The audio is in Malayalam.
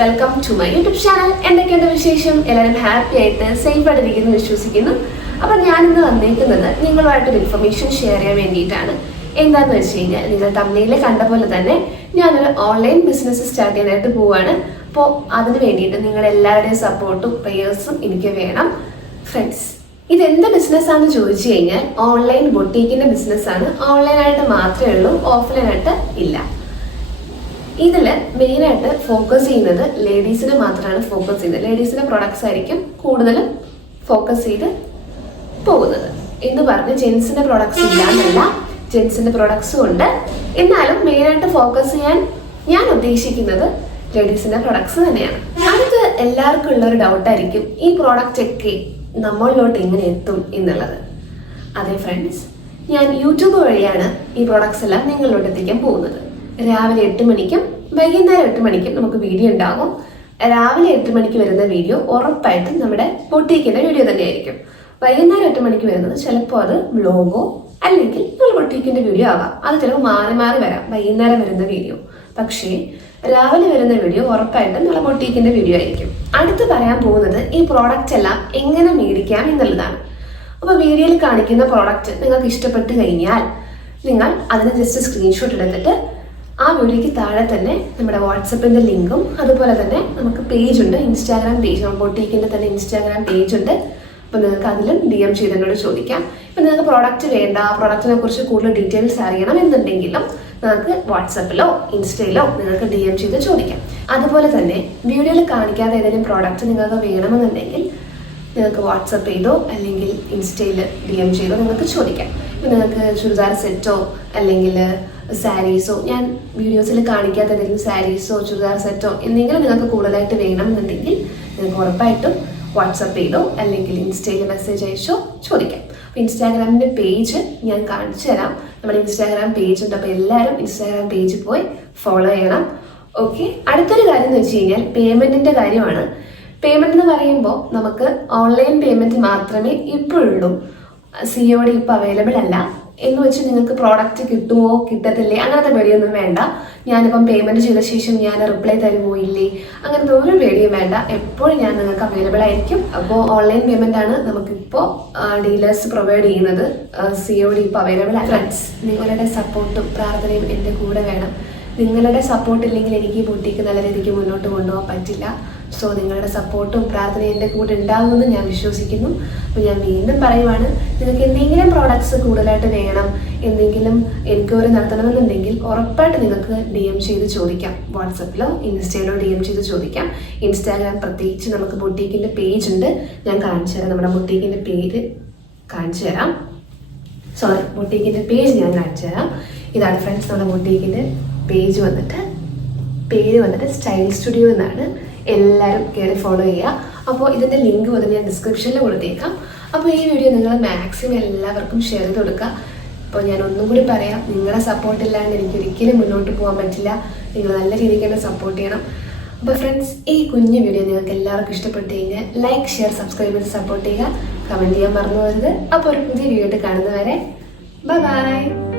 Welcome to my YouTube channel. എന്തൊക്കെയുണ്ട് വിശേഷം? എല്ലാവരും ഹാപ്പി ആയിട്ട് സേഫ് ആയിട്ടിരിക്കുന്നു വിശ്വസിക്കുന്നു. അപ്പം ഞാനിന്ന് വന്നിരിക്കുന്നത് നിങ്ങളുമായിട്ടൊരു ഇൻഫർമേഷൻ ഷെയർ ചെയ്യാൻ വേണ്ടിയിട്ടാണ്. എന്താന്ന് വെച്ച് കഴിഞ്ഞാൽ നിങ്ങൾ തമിഴിൽ കണ്ട പോലെ തന്നെ ഞാനൊരു ഓൺലൈൻ ബിസിനസ് സ്റ്റാർട്ട് ചെയ്യാനായിട്ട് പോവുകയാണ്. അപ്പോൾ അതിന് വേണ്ടിയിട്ട് നിങ്ങളുടെ എല്ലാവരുടെയും സപ്പോർട്ടും പ്രേയേഴ്സും എനിക്ക് വേണം. ഫ്രണ്ട്സ്, ഇതെന്ത് ബിസിനസ്സാണെന്ന് ചോദിച്ചു കഴിഞ്ഞാൽ ഓൺലൈൻ ബൊട്ടീക്കിന്റെ ബിസിനസ്സാണ്. ഓൺലൈനായിട്ട് മാത്രമേ ഉള്ളൂ, ഓഫ്ലൈനായിട്ട് ഇല്ല. ഇതിൽ മെയിനായിട്ട് ഫോക്കസ് ചെയ്യുന്നത് ലേഡീസിന് മാത്രമാണ് ഫോക്കസ് ചെയ്യുന്നത്. ലേഡീസിന്റെ പ്രൊഡക്ട്സ് ആയിരിക്കും കൂടുതലും ഫോക്കസ് ചെയ്ത് പോകുന്നത് എന്ന് പറഞ്ഞ് ജെൻസിന്റെ പ്രൊഡക്ട്സ് ഇല്ല എന്നല്ല, ജെൻസിന്റെ പ്രൊഡക്ട്സും ഉണ്ട്. എന്നാലും മെയിനായിട്ട് ഫോക്കസ് ചെയ്യാൻ ഞാൻ ഉദ്ദേശിക്കുന്നത് ലേഡീസിന്റെ പ്രൊഡക്ട്സ് തന്നെയാണ്. അടുത്ത് എല്ലാവർക്കും ഉള്ളൊരു ഡൗട്ടായിരിക്കും, ഈ പ്രോഡക്റ്റ് ഒക്കെ നമ്മളിലോട്ട് എങ്ങനെ എത്തും എന്നുള്ളത്. അതെ ഫ്രണ്ട്സ്, ഞാൻ യൂട്യൂബ് വഴിയാണ് ഈ പ്രോഡക്ട്സ് എല്ലാം നിങ്ങളിലോട്ട് എത്തിക്കാൻ പോകുന്നത്. രാവിലെ 8 മണിക്കും വൈകുന്നേരം 8 മണിക്കും നമുക്ക് വീഡിയോ ഉണ്ടാകും. രാവിലെ 8 മണിക്ക് വരുന്ന വീഡിയോ ഉറപ്പായിട്ടും നമ്മുടെ ബൊട്ടീക്കിന്റെ വീഡിയോ തന്നെയായിരിക്കും. വൈകുന്നേരം 8 മണിക്ക് വരുന്നത് ചിലപ്പോൾ അത് വ്ലോഗോ അല്ലെങ്കിൽ നമ്മുടെ ബൊട്ടീക്കിന്റെ വീഡിയോ ആവാം. അത് ചിലപ്പോൾ മാറി മാറി വരാം വൈകുന്നേരം വരുന്ന വീഡിയോ. പക്ഷേ രാവിലെ വരുന്ന വീഡിയോ ഉറപ്പായിട്ടും നമ്മുടെ ബൊട്ടീക്കിന്റെ വീഡിയോ ആയിരിക്കും. അടുത്ത് പറയാൻ പോകുന്നത് ഈ പ്രോഡക്റ്റ് എല്ലാം എങ്ങനെ മേടിക്കാം എന്നുള്ളതാണ്. അപ്പോൾ വീഡിയോയിൽ കാണിക്കുന്ന പ്രോഡക്റ്റ് നിങ്ങൾക്ക് ഇഷ്ടപ്പെട്ട് കഴിഞ്ഞാൽ നിങ്ങൾ അതിന് ജസ്റ്റ് സ്ക്രീൻഷോട്ട് എടുത്തിട്ട് ആ വീഡിയോയ്ക്ക് താഴെ തന്നെ നമ്മുടെ വാട്സപ്പിന്റെ ലിങ്കും അതുപോലെ തന്നെ നമുക്ക് പേജ് ഉണ്ട്, ഇൻസ്റ്റാഗ്രാം പേജ്, ബൊട്ടീക്കിന്റെ തന്നെ ഇൻസ്റ്റാഗ്രാം പേജ് ഉണ്ട്. അപ്പോൾ നിങ്ങൾക്ക് അതിലും DM ചെയ്തതിനോട് ചോദിക്കാം. ഇപ്പം നിങ്ങൾക്ക് പ്രോഡക്റ്റ് വേണ്ട, പ്രോഡക്റ്റിനെ കുറിച്ച് കൂടുതൽ ഡീറ്റെയിൽസ് അറിയണം എന്നുണ്ടെങ്കിലും നിങ്ങൾക്ക് വാട്സപ്പിലോ ഇൻസ്റ്റയിലോ നിങ്ങൾക്ക് DM ചെയ്ത് ചോദിക്കാം. അതുപോലെ തന്നെ വീഡിയോയിൽ കാണിക്കാതെ ഏതെങ്കിലും പ്രോഡക്റ്റ് നിങ്ങൾക്ക് വേണമെന്നുണ്ടെങ്കിൽ നിങ്ങൾക്ക് വാട്സപ്പ് ചെയ്തോ അല്ലെങ്കിൽ ഇൻസ്റ്റയിൽ DM ചെയ്തോ നിങ്ങൾക്ക് ചോദിക്കാം. ഇപ്പം നിങ്ങൾക്ക് ചുരിദാർ സെറ്റോ അല്ലെങ്കിൽ സാരീസോ, ഞാൻ വീഡിയോസിൽ കാണിക്കാത്ത ഏതെങ്കിലും സാരീസോ ചുരിദാർ സെറ്റോ എന്തെങ്കിലും നിങ്ങൾക്ക് കൂടുതലായിട്ട് വേണമെന്നുണ്ടെങ്കിൽ നിങ്ങൾക്ക് ഉറപ്പായിട്ടും വാട്സപ്പ് ചെയ്തോ അല്ലെങ്കിൽ ഇൻസ്റ്റയിൽ മെസ്സേജ് അയച്ചോ ചോദിക്കാം. അപ്പോൾ ഇൻസ്റ്റാഗ്രാമിൻ്റെ പേജ് ഞാൻ കാണിച്ചു തരാം. നമ്മുടെ ഇൻസ്റ്റാഗ്രാം പേജ് ഉണ്ട്, അപ്പോൾ എല്ലാവരും ഇൻസ്റ്റാഗ്രാം പേജ് പോയി ഫോളോ ചെയ്യണം. ഓക്കെ, അടുത്തൊരു കാര്യം എന്ന് വെച്ച് കഴിഞ്ഞാൽ പേയ്മെൻറ്റിൻ്റെ കാര്യമാണ്. പേയ്മെൻറ്റ് എന്ന് പറയുമ്പോൾ നമുക്ക് ഓൺലൈൻ പേയ്മെൻറ്റ് മാത്രമേ ഇപ്പോഴുള്ളൂ. COD ഇപ്പോൾ അവൈലബിൾ അല്ല. എന്ന് വെച്ച് നിങ്ങൾക്ക് പ്രോഡക്റ്റ് കിട്ടുമോ കിട്ടത്തില്ലേ അങ്ങനത്തെ പേടിയൊന്നും വേണ്ട. ഞാനിപ്പം പേയ്മെൻറ്റ് ചെയ്ത ശേഷം ഞാൻ റിപ്ലൈ തരുമോ ഇല്ലേ അങ്ങനത്തെ ഒരു പേടിയും വേണ്ട. എപ്പോഴും ഞാൻ നിങ്ങൾക്ക് അവൈലബിൾ ആയിരിക്കും. അപ്പോൾ ഓൺലൈൻ പേയ്മെൻ്റ് ആണ് നമുക്കിപ്പോൾ ഡീലേഴ്സ് പ്രൊവൈഡ് ചെയ്യുന്നത്. COD ഇപ്പോൾ അവൈലബിൾ ആണ്. ഫ്രണ്ട്സ്, നിങ്ങളുടെ സപ്പോർട്ടും പ്രാർത്ഥനയും എൻ്റെ കൂടെ വേണം. നിങ്ങളുടെ സപ്പോർട്ട് ഇല്ലെങ്കിൽ എനിക്ക് ഈ ബൊട്ടീക്ക് നല്ല രീതിക്ക് മുന്നോട്ട് കൊണ്ടുപോകാൻ പറ്റില്ല. സോ നിങ്ങളുടെ സപ്പോർട്ടും പ്രാർത്ഥനയും എൻ്റെ കൂടെ ഉണ്ടാകുമെന്ന് ഞാൻ വിശ്വസിക്കുന്നു. അപ്പോൾ ഞാൻ വീണ്ടും പറയുവാണ്, നിങ്ങൾക്ക് എന്തെങ്കിലും പ്രോഡക്ട്സ് കൂടുതലായിട്ട് വേണം, എന്തെങ്കിലും എൻക്വയറി നടത്തണമെന്നുണ്ടെങ്കിൽ ഉറപ്പായിട്ട് നിങ്ങൾക്ക് DM ചെയ്ത് ചോദിക്കാം. വാട്സപ്പിലോ ഇൻസ്റ്റയിലോ DM ചെയ്ത് ചോദിക്കാം. ഇൻസ്റ്റാഗ്രാം പ്രത്യേകിച്ച് നമുക്ക് ബൊട്ടീക്കിൻ്റെ പേജ് ഉണ്ട്, ഞാൻ കാണിച്ചു തരാം. നമ്മുടെ ബൊട്ടീക്കിൻ്റെ പേര് കാണിച്ചു തരാം. ബൊട്ടീക്കിൻ്റെ പേജ് ഞാൻ കാണിച്ചു തരാം. ഇതാണ് ഫ്രണ്ട്സ് നമ്മുടെ ബൊട്ടീക്കിൻ്റെ പേജ് പേര് വന്നിട്ട് സ്റ്റൈൽ സ്റ്റുഡിയോ എന്നാണ്. എല്ലാവരും കയറി ഫോളോ ചെയ്യുക. അപ്പോൾ ഇതിൻ്റെ ലിങ്ക് വന്ന് ഞാൻ ഡിസ്ക്രിപ്ഷനിൽ കൊടുത്തേക്കാം. അപ്പോൾ ഈ വീഡിയോ നിങ്ങൾ മാക്സിമം എല്ലാവർക്കും ഷെയർ ചെയ്ത് കൊടുക്കുക. അപ്പോൾ ഞാൻ ഒന്നും കൂടി പറയാം, നിങ്ങളുടെ സപ്പോർട്ട് ഇല്ലാണ്ട് എനിക്ക് ഒരിക്കലും മുന്നോട്ട് പോകാൻ പറ്റില്ല. നിങ്ങൾ നല്ല രീതിക്ക് തന്നെ സപ്പോർട്ട് ചെയ്യണം. അപ്പോൾ ഫ്രണ്ട്സ്, ഈ കുഞ്ഞു വീഡിയോ നിങ്ങൾക്ക് എല്ലാവർക്കും ഇഷ്ടപ്പെട്ട് കഴിഞ്ഞാൽ ലൈക്ക്, ഷെയർ, സബ്സ്ക്രൈബ് ചെയ്ത് സപ്പോർട്ട് ചെയ്യുക. കമൻറ്റ് ചെയ്യാൻ മറന്നു പോകരുത്. അപ്പോൾ ഒരു പുതിയ വീഡിയോ കാണുന്നവരെ ബൈ.